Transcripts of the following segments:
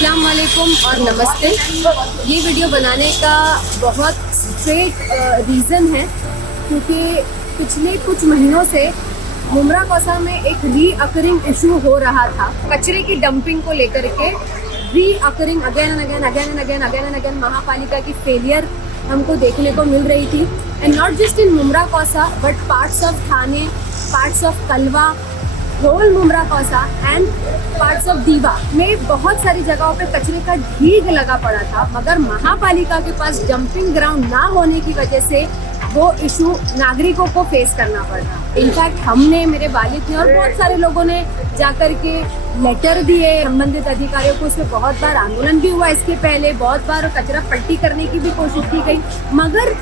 अस्सलाम वालेकुम और नमस्ते। ये वीडियो बनाने का बहुत स्ट्रेट रीज़न है क्योंकि पिछले कुछ महीनों से मुमरा कौसा में एक रीअकरिंग इशू हो रहा था। कचरे की डंपिंग को लेकर के रीअकरिंग अगेन एंड अगेन महापालिका की फेलियर हमको देखने को मिल रही थी। And not just in Mumbra Kausa but parts of Thane, parts of Kalwa, whole Mumbra Kausa and parts of Diwa में बहुत सारी जगहों पे कचरे का ढीग लगा पड़ा था, मगर महापालिका के पास डंपिंग ग्राउंड ना होने की वजह से वो इशू नागरिकों को फेस करना पड़ रहा। इनफैक्ट हमने, मेरे वालिद ने और बहुत सारे लोगों ने जाकर के लेटर दिए संबंधित अधिकारियों को। उसमें बहुत बार आंदोलन भी हुआ, इसके पहले बहुत बार कचरा पट्टी करने की भी कोशिश की गई, मगर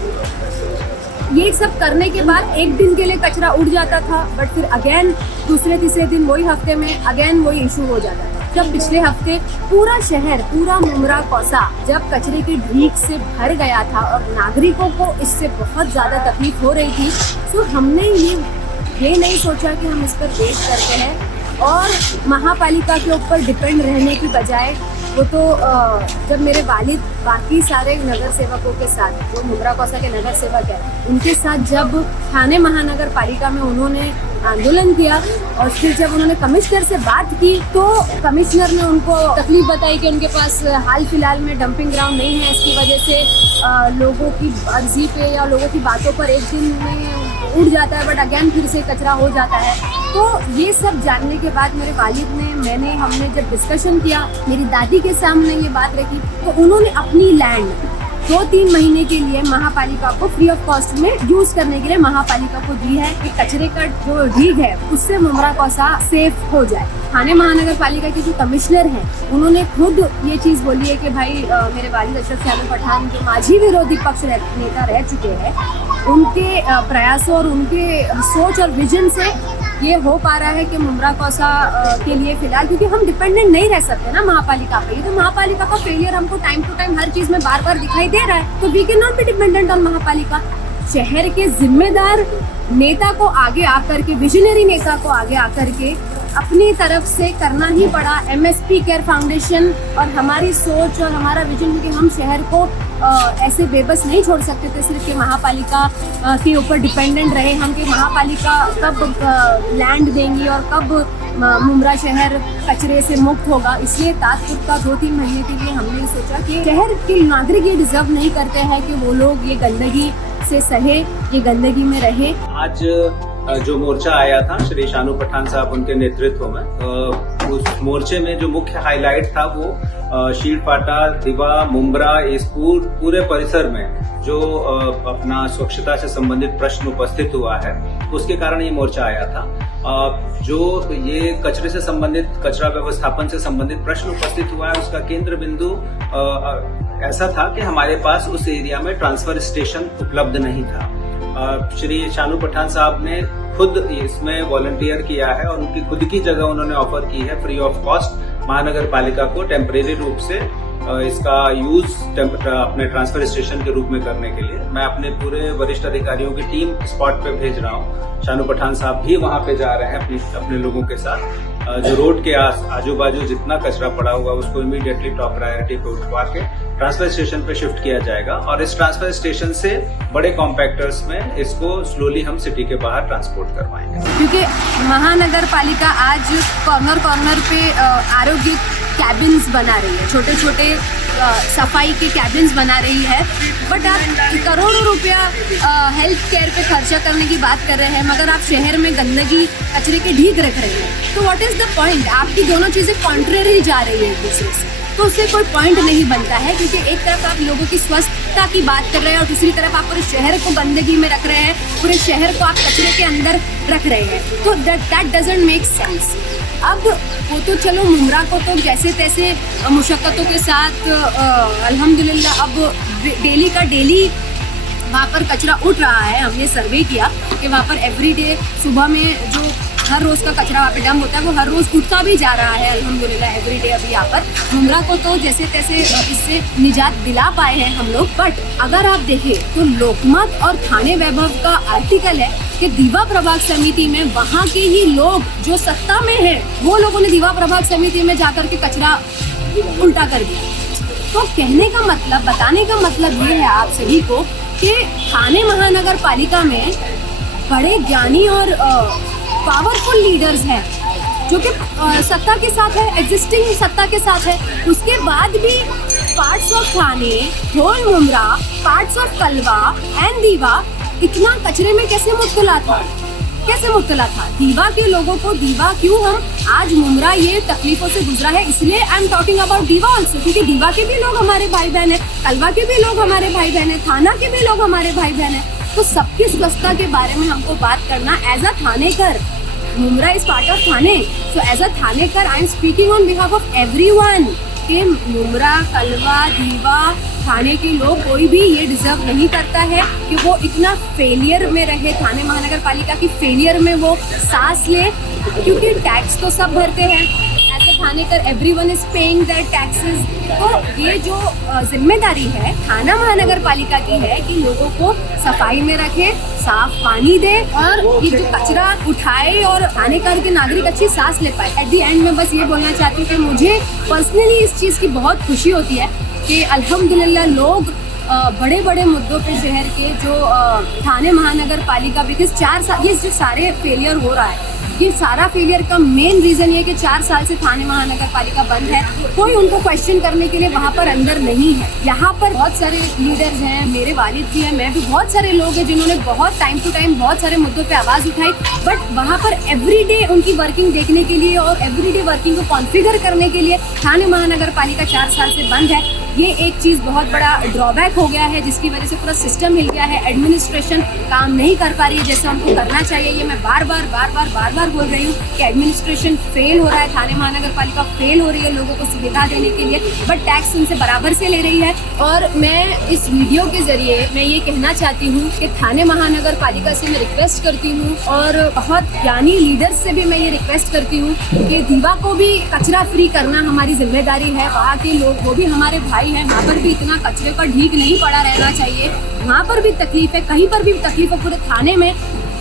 ये सब करने के बाद एक दिन के लिए कचरा उड़ जाता था, बट फिर अगेन दूसरे तीसरे दिन वही हफ्ते में अगेन वही इशू हो जाता था। जब पिछले हफ्ते पूरा शहर, पूरा मुमरा कौसा जब कचरे की ढीक से भर गया था और नागरिकों को इससे बहुत ज़्यादा तकलीफ हो रही थी, तो हमने ये नहीं सोचा कि हम इस पर वेट करते हैं और महापालिका के ऊपर डिपेंड रहने की बजाय वो तो जब मेरे वालिद बाकी सारे नगर सेवकों के साथ, जो मुमरा कौसा के नगर सेवक है, उनके साथ जब थाने महानगर पालिका में उन्होंने आंदोलन किया और फिर जब उन्होंने कमिश्नर से बात की तो कमिश्नर ने उनको तकलीफ बताई कि उनके पास हाल फिलहाल में डंपिंग ग्राउंड नहीं है, इसकी वजह से लोगों की अर्जी पे या लोगों की बातों पर एक दिन में उड़ जाता है, बट अगेन फिर से कचरा हो जाता है। तो ये सब जानने के बाद मेरे वालिद ने, हमने जब डिस्कशन किया, मेरी दादी के सामने ये बात रखी, तो उन्होंने अपनी लैंड 2-3 महीने के लिए महापालिका को फ्री ऑफ कॉस्ट में यूज करने के लिए महापालिका को दी है कि कचरे का जो ढीग है उससे मुमरा कौसा सेफ हो जाए। थाने महानगर पालिका के जो कमिश्नर हैं उन्होंने खुद ये चीज़ बोली है कि भाई मेरे वालिद अशरफ शानू पठान जो माजी विरोधी पक्ष नेता रह चुके हैं, उनके प्रयासों और उनके सोच और विजन से ये हो पा रहा है कि मुमरा कौसा के लिए फिलहाल, क्योंकि हम डिपेंडेंट नहीं रह सकते ना महापालिका पे। ये तो महापालिका का फेलियर हमको टाइम टू टाइम हर चीज़ में बार बार दिखाई दे रहा है, तो we can not be dependent on महापालिका। शहर के जिम्मेदार नेता को आगे आकर के, विजनरी नेता को आगे आकर के अपनी तरफ से करना ही पड़ा। MSP केयर फाउंडेशन और हमारी सोच और हमारा विजन, क्योंकि हम शहर को ऐसे बेबस नहीं छोड़ सकते थे सिर्फ कि महापालिका के ऊपर डिपेंडेंट रहे हम, कि महापालिका कब लैंड देंगी और कब मुमरा शहर कचरे से मुक्त होगा। इसलिए तात्पुरता 2-3 महीने के लिए हमने सोचा कि शहर के नागरिक ये डिजर्व नहीं करते हैं कि वो लोग ये गंदगी से सहे, ये गंदगी में रहे। आज जो मोर्चा आया था श्री शानू पठान साहब उनके नेतृत्व में, उस मोर्चे में जो मुख्य हाईलाइट था वो शील फाटा, दिवा, मुमरा, इस पूरे परिसर में जो अपना स्वच्छता से संबंधित प्रश्न उपस्थित हुआ है, उसके कारण ये मोर्चा आया था। जो ये कचरे से संबंधित, कचरा व्यवस्थापन से संबंधित प्रश्न उपस्थित हुआ है, उसका केंद्र बिंदु ऐसा था कि हमारे पास उस एरिया में ट्रांसफर स्टेशन उपलब्ध नहीं था। श्री शानू पठान साहब ने खुद इसमें वॉलंटियर किया है और उनकी खुद की जगह उन्होंने ऑफर की है फ्री ऑफ कॉस्ट महानगर पालिका को टेम्परेरी रूप से इसका यूज अपने ट्रांसफर स्टेशन के रूप में करने के लिए। मैं अपने पूरे वरिष्ठ अधिकारियों की टीम स्पॉट पे भेज रहा हूँ। शानू पठान साहब भी वहां पे जा रहे हैं अपने लोगों के साथ। जो रोड के आजू बाजू जितना कचरा पड़ा हुआ उसको इमीडिएटली टॉप प्रायोरिटी पे उठवा के ट्रांसफर स्टेशन पे शिफ्ट किया जाएगा और इस ट्रांसफर स्टेशन से बड़े कॉम्पैक्टर्स में इसको स्लोली हम सिटी के बाहर ट्रांसपोर्ट करवाएंगे। क्योंकि महानगर पालिका आज कॉर्नर पे आरोग्य कैबिन्स बना रही है, छोटे छोटे सफाई के कैबिन्स बना रही है, बट आप करोड़ों रुपया हेल्थ केयर पे खर्चा करने की बात कर रहे हैं, मगर आप शहर में गंदगी, कचरे के ढीक रख रहे हैं। तो व्हाट इज द पॉइंट? आपकी दोनों चीजें कॉन्ट्रेरी जा रही है एक दूसरे से, तो उससे कोई पॉइंट नहीं बनता है। क्योंकि एक तरफ आप लोगों की स्वस्थता की बात कर रहे हैं और दूसरी तरफ आप पूरे शहर को गंदगी में रख रहे हैं, पूरे शहर को आप कचरे के अंदर रख रहे हैं, तो दैट डजंट मेक सेंस। अब वो तो चलो मुमरा को तो जैसे तैसे मुशक्कतों के साथ अल्हम्दुलिल्लाह अब डेली का डेली वहाँ पर कचरा उठ रहा है। हमने सर्वे किया कि वहाँ पर एवरीडे सुबह में जो हर रोज़ का कचरा वहाँ पे डंप होता है वो हर रोज़ उठता भी जा रहा है अल्हम्दुलिल्लाह एवरीडे। अभी यहाँ पर मुमरा को तो जैसे तैसे इससे निजात दिला पाए हैं हम लोग। बट अगर आप देखें तो लोकमत और थाने वैभव का आर्टिकल है कि दीवा प्रभाग समिति में वहाँ के ही लोग जो सत्ता में हैं वो लोगों ने दीवा प्रभाग समिति में जाकर के कचरा उल्टा कर दिया। तो कहने का मतलब, बताने का मतलब ये है आप सभी को कि ठाणे महानगर पालिका में बड़े ज्ञानी और पावरफुल लीडर्स हैं जो कि सत्ता के साथ है, एग्जिस्टिंग सत्ता के साथ है। उसके बाद भी parts of Thane, whole Mumbra, parts of Kalwa and Diwa इतना कचरे में कैसे मुब्तला था, कैसे मुब्तला था। दीवा के लोगों को, दीवा क्यों हम आज मुंब्रा ये तकलीफों से गुजरा है, इसलिए आई एम टॉकिंग अबाउट दीवा ऑल्सो, क्योंकि दीवा के भी लोग हमारे भाई बहन है, कलवा के भी लोग हमारे भाई बहन है, थाना के भी लोग हमारे भाई बहन है। तो सबकी स्वच्छता के बारे में हमको बात करना as a Thanekar. Mumbra is part of Thane, so as a Thanekar I am speaking on behalf of everyone कि मुंब्रा, कलवा, दीवा, ठाणे के लोग कोई भी ये डिजर्व नहीं करता है कि वो इतना फेलियर में रहे, ठाणे महानगर पालिका की फेलियर में वो सांस ले, क्योंकि टैक्स तो सब भरते हैं। As a Thanekar everyone is paying their taxes. तो ये जो जिम्मेदारी है ठाणे महानगर पालिका की है कि लोगों को सफाई में रखे, साफ पानी दे और ये जो कचरा उठाए और थानेकर के नागरिक अच्छी सांस ले पाए। एट द एंड में बस ये बोलना चाहती हूँ कि मुझे पर्सनली इस चीज़ की बहुत खुशी होती है कि अल्हम्दुलिल्लाह लोग बड़े बड़े मुद्दों पे शहर के जो ठाणे महानगर पालिका, बिकॉज 4 साल ये जो सारे फेलियर हो रहा है, ये सारा फेलियर का मेन रीज़न ये कि 4 साल से ठाणे महानगर पालिका बंद है। कोई उनको क्वेश्चन करने के लिए वहाँ पर अंदर नहीं है। यहाँ पर बहुत सारे लीडर्स हैं, मेरे वालिद भी हैं, मैं भी, बहुत सारे लोग हैं जिन्होंने बहुत टाइम टू टाइम बहुत सारे मुद्दों पे आवाज़ उठाई, बट वहाँ पर एवरीडे उनकी वर्किंग देखने के लिए और एवरीडे वर्किंग को कॉन्फ़िगर करने के लिए ठाणे महानगर पालिका 4 साल से बंद है। ये एक चीज़ बहुत बड़ा ड्रॉबैक हो गया है, जिसकी वजह से पूरा सिस्टम हिल गया है। एडमिनिस्ट्रेशन काम नहीं कर पा रही है जैसे हमको करना चाहिए। ये मैं बार बार बोल रही हूँ कि एडमिनिस्ट्रेशन फेल हो रहा है, ठाणे महानगर पालिका फेल हो रही है लोगों को सुविधा देने के लिए, बट टैक्स उनसे बराबर से ले रही है। और मैं इस वीडियो के जरिए मैं ये कहना चाहती हूँ कि ठाणे महानगर पालिका से मैं रिक्वेस्ट करती हूँ और बहुत ज्ञानी लीडर्स से भी मैं ये रिक्वेस्ट करती हूँ कि दीवा को भी कचरा फ्री करना हमारी जिम्मेदारी है। वहाँ के लोग, वो भी हमारे भाई हैं, वहाँ पर भी इतना कचरे का ढीक नहीं पड़ा रहना चाहिए। वहाँ पर भी तकलीफ है, कहीं पर भी तकलीफ है पूरे थाने में,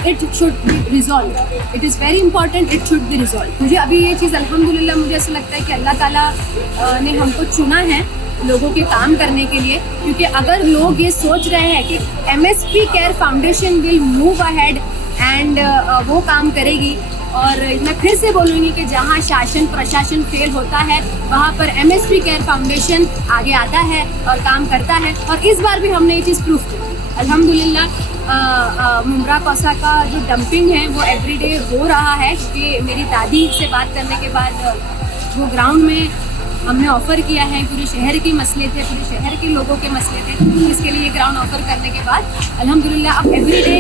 it should be resolve. It is very important, it should be resolve. मुझे अभी ये चीज़ अल्हम्दुलिल्लाह मुझे ऐसा लगता है कि अल्लाह ताला ने हमको चुना है लोगों के काम करने के लिए, क्योंकि अगर लोग ये सोच रहे हैं कि MSP care foundation will move ahead and वो काम करेगी, और मैं फिर से बोलूँगी कि जहाँ शासन प्रशासन फेल होता है वहाँ पर MSP केयर फाउंडेशन आगे आता है और काम करता है। और इस बार भी हमने ये चीज़ प्रूफ की अल्हम्दुलिल्लाह। मुंब्रा कौसा का जो डंपिंग है वो एवरीडे हो रहा है, क्योंकि मेरी दादी से बात करने के बाद वो ग्राउंड में हमने ऑफ़र किया है, पूरे शहर के मसले थे, पूरे शहर के लोगों के मसले थे, इसके लिए ग्राउंड ऑफ़र करने के बाद अल्हम्दुलिल्लाह अब एवरीडे